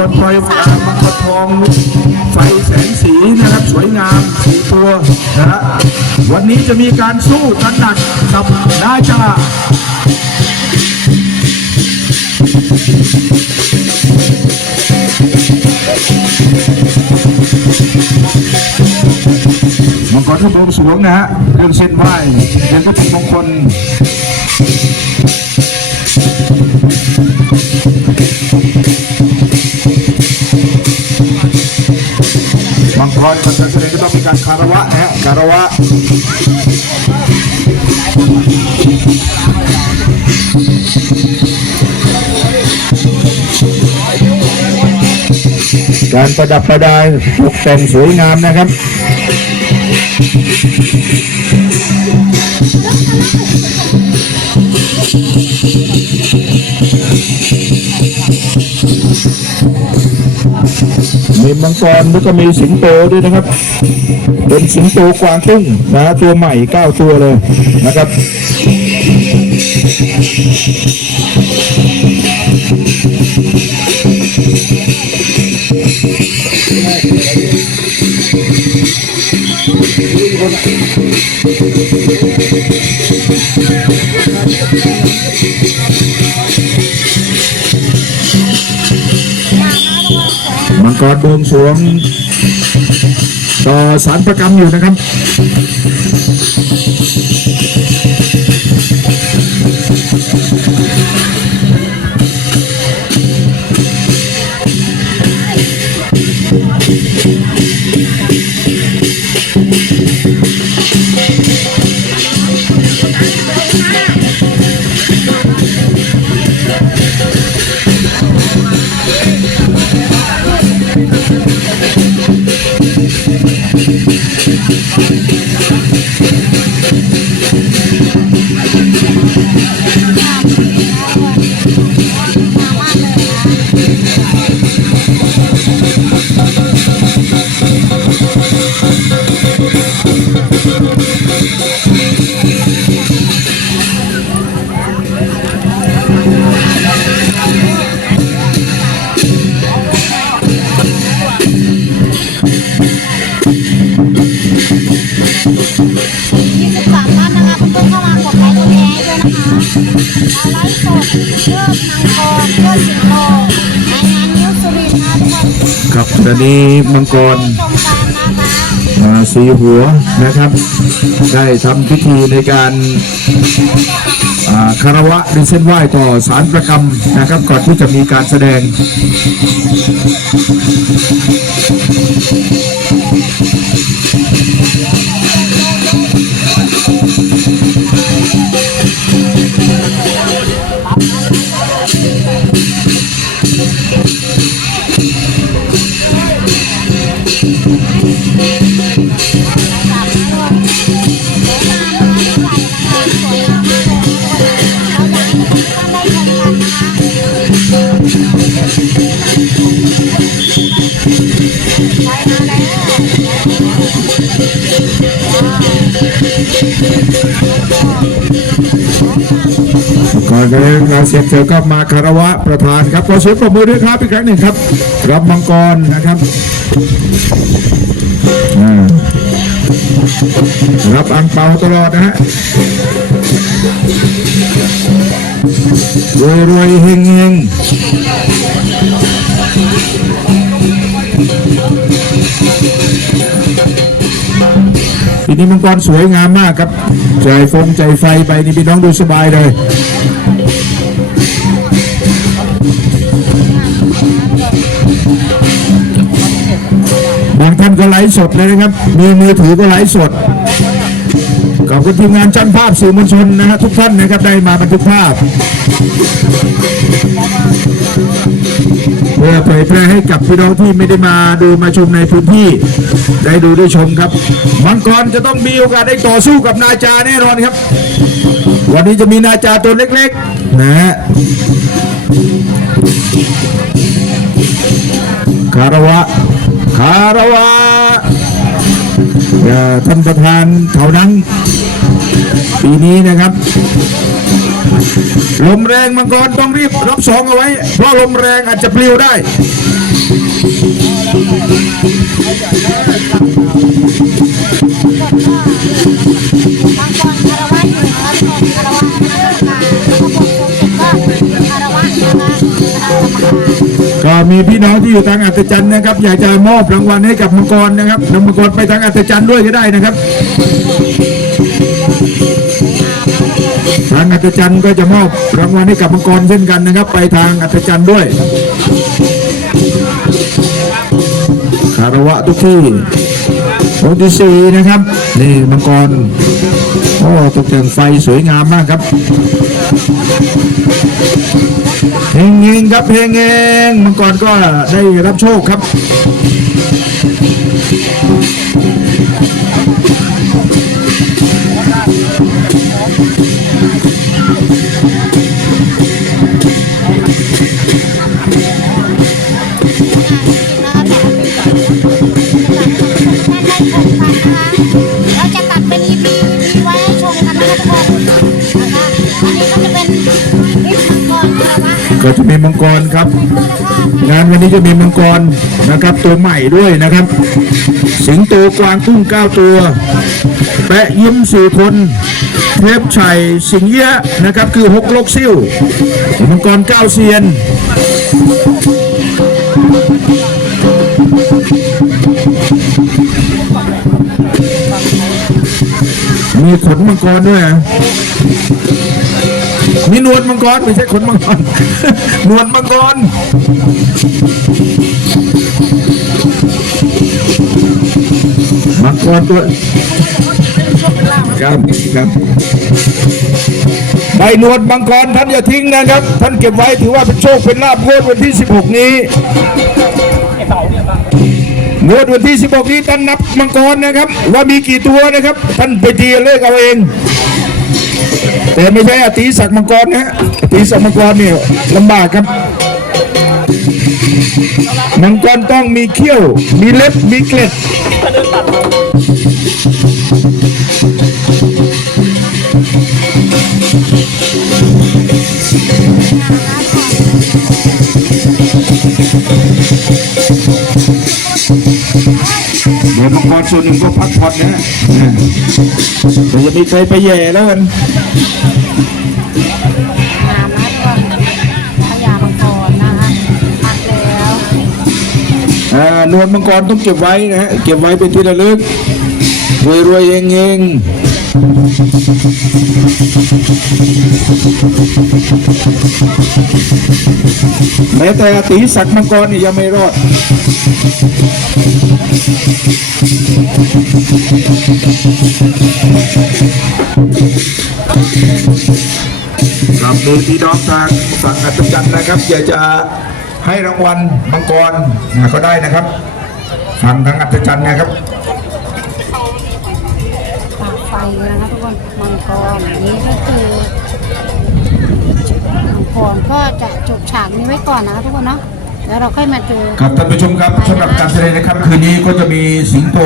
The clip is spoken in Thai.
รพลอยอ่ามังกรทอง ไฟแสงสีนะครับสวยงามสีตัวนะฮะวันนี้จะมีการสู้กันหนักกับนาจามังกรที่บวงสวงนะฮะเรื่องเส้นไหว้เรื่องก็เป็นมงคล มีการคารวะนะฮะคารวะการประดับประดาตกแต่งสวยงามนะครับ มีมังกรแล้วก็มีสิงโตด้วยนะครับ เป็นสิงโตกวางตุ้งนะตัวใหม่เก้าตัวเลยนะครับมั บวงสรวงต่อสารประกรรมอยู่นะครับ ครับตอนนี้มังกร สีหัวนะครับ ได้ทำพิธีในการคารวะในเส้นไหว้ต่อสารประกรรมนะครับ ก่อนที่จะมีการแสดง ก่อนจะเริ่มงานเสร็จเธอก็มาคารวะประธานครับขอเสียงปรบมือด้วยครับอีกครั้งหนึ่งครับ รับมังกรนะครับรับอังเปาตลอดนะฮะรวยรวยๆเฮงเฮง ทีนี้มังกรสวยงามมากครับใจฟงใจไฟไปนี่พี่น้องดูสบายเลยบางท่านก็ไลฟ์สดเลยนะครับ มีมือถือก็ไลฟ์สด ขอบคุณทีมงานช่างภาพสื่อมวลชนนะฮะทุกท่านนะครับได้มาบันทึกภาพ เพื่อเผยแพร่ให้กับพี่น้องที่ไม่ได้มาดูมาชมในพื้นที่ ได้ดูได้ชมครับมังกรจะต้องมีโอกาสได้ต่อสู้กับนาจาแน่นอนครับ วันนี้จะมีนาจาตัวเล็กๆ นะฮะคารวะคารวะท่านประธานเขานั้นปีนี้นะครับ ลมแรงมังกรต้องรีบรับสองเอาไว้ เพราะลมแรงอาจจะปลิวได้บางคนคารวะอยู่นะคะทุกคนคารวะคณะกรรมการแล้วก็ผมทรงศิษย์ก็คารวะนะคะคณะกรรมการก็มีพี่น้องที่อยู่ทางอัศจรรย์นะครับ อยากจะมอบรางวัลให้กับมังกรนะครับนำมังกรไปทางอัศจรรย์ด้วยก็ได้นะครับ ทางอัศจรรย์ก็จะมอบรางวัลให้กับมังกรเช่นกันนะครับ ไปทางอัศจรรย์ด้วยคารวะทุกที่องที่สี่นะครับ นี่มังกรโอ้ตกแต่งไฟสวยงามมากครับเฮงเฮงครับเฮงเฮงมังกรก็ได้รับโชคครับ ก็จะมีมังกรครับ งานวันนี้จะมีมังกรนะครับ ตัวใหม่ด้วยนะครับ สิงโตกวางตุ้งเก้าตัวแปะยิ้มสี่คนเทพชัยสิงเยะนะครับ คือหกลกซิ่วมังกรเก้าเซียนมีขนมังกรด้วย มีนวดมังกรไม่ใช่ขนมังกรนวดมังกรมังกรตัวครับครับใบนวดมังกรท่านอย่าทิ้งนะครับ ท่านเก็บไว้ถือว่าเป็นโชคเป็นลาภงวดวันที่ 16 นี้งวดวันที่ 16 นี้ท่านนับมังกรนะครับ ว่ามีกี่ตัวนะครับ ท่านไปตีเลขเอาเอง แต่ไม่ใช่อติศักดิ์มังกรนะฮะอติศักดิ์มังกรเนี่ยลำบากครับ มังกรต้องมีเขี้ยว มีเล็บ มีเกล็ด เดี๋ยวมังกรส่วนหนึ่งก็พักผ่อนนะฮะเดี๋ยวจะมีใครไปแย่แล้วกันงามนะทุกคนพญามังกรนะคะตัดแล้วอ่านวลมังกรต้องเก็บไว้นะฮะ เก็บไว้เป็นที่ระลึก รวยรวยๆเองเองแม้แต่อติศักดิ์มังกรนี่ยังไม่รอด มีพี่น้องทางฝั่งอัศจรรย์นะครับอยากจะให้รางวัลมังกรนะก็ได้นะครับฝั่งทางอัศจรรย์นะครับปากไฟนะคะทุกคนมังกรอันนี้ก็คือมังกรก็จะจบฉากนี้ไว้ก่อนนะคะทุกคนเนาะแล้วเราค่อยมาเจอครับท่านผู้ชมครับสำหรับการแสดงในค่ำคืนนี้ก็จะมีสิงโต